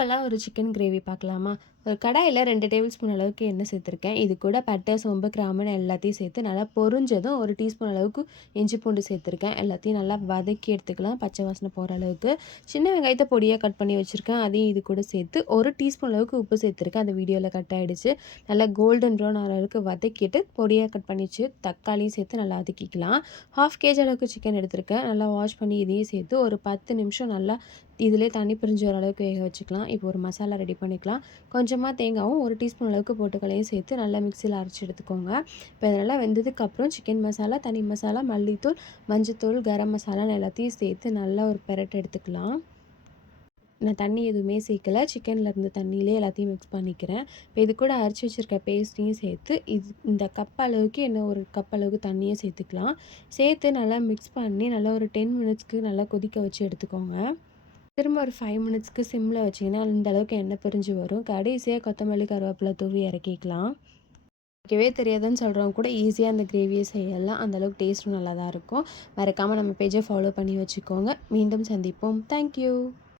சிம்பிளாக ஒரு chicken gravy பார்க்கலாமா? ஒரு கடாயில் 2 டேபிள் ஸ்பூன் அளவுக்கு எண்ணெய் சேர்த்துருக்கேன். இது கூட பட்டை, சோம்பு, கிராம்புன்னு எல்லாத்தையும் சேர்த்து நல்லா பொரிஞ்சதும் 1 டீஸ்பூன் அளவுக்கு இஞ்சி பூண்டு சேர்த்துருக்கேன். எல்லாத்தையும் நல்லா வதக்கி எடுத்துக்கலாம், பச்சை வாசனை போகிற அளவுக்கு. சின்ன வெங்காயத்தை பொடியாக கட் பண்ணி வச்சுருக்கேன், அதையும் இது கூட சேர்த்து 1 டீஸ்பூன் அளவுக்கு உப்பு சேர்த்துருக்கேன். அந்த வீடியோவில் கட் ஆகிடுச்சு. நல்லா கோல்டன் ப்ரௌன் ஆகிற அளவுக்கு வதக்கிட்டு பொடியாக கட் பண்ணி வச்சு தக்காளியும் சேர்த்து நல்லா வதக்கிக்கலாம். 1/2 கேஜி அளவுக்கு சிக்கன் எடுத்திருக்கேன். நல்லா வாஷ் பண்ணி இதையும் சேர்த்து ஒரு 10 நிமிஷம் நல்லா இதிலே தண்ணி பிரிஞ்சு வர அளவுக்கு வேக வச்சுக்கலாம். இப்போ ஒரு மசாலா ரெடி பண்ணிக்கலாம். கொஞ்சமாக தேங்காவும் 1 டீஸ்பூன் அளவுக்கு பொட்டுக்கல்லையும் சேர்த்து நல்லா மிக்சியில் அரைச்சி எடுத்துக்கோங்க. இப்போ இதெல்லாம் வெந்ததுக்கப்புறம் சிக்கன் மசாலா, தனி மசாலா, மல்லித்தூள், மஞ்சத்தூள், கரம் மசாலான்னு எல்லாத்தையும் சேர்த்து நல்லா ஒரு பெரட்டு எடுத்துக்கலாம். நான் தண்ணி எதுவுமே சேர்க்கல, சிக்கனில் இருந்த தண்ணியிலே எல்லாத்தையும் மிக்ஸ் பண்ணிக்கிறேன். இப்போ இது கூட அரைச்சி வச்சுருக்க பேஸ்ட்டையும் சேர்த்து இந்த கப் அளவுக்கு ஒரு கப் அளவுக்கு தண்ணியும் சேர்த்துக்கலாம். சேர்த்து நல்லா மிக்ஸ் பண்ணி நல்லா ஒரு 10 மினிட்ஸ்க்கு நல்லா கொதிக்க வச்சு எடுத்துக்கோங்க. திரும்ப ஒரு 5 மினிட்ஸ்க்கு சிம்மில் வச்சிங்கன்னா இந்த அளவுக்கு எண்ணெய் பிரிஞ்சு வரும். கடைசியாக கொத்தமல்லி, கருவேப்பிலை தூவி இறக்கிக்கலாம். வைக்கவே தெரியாதுன்னு சொல்கிறவங்க கூட ஈஸியாக அந்த கிரேவியை செய்யலாம். அந்தளவுக்கு டேஸ்ட்டும் நல்லா தான் இருக்கும். மறக்காமல் நம்ம பேஜை ஃபாலோ பண்ணி வச்சுக்கோங்க. மீண்டும் சந்திப்போம். தேங்க்யூ.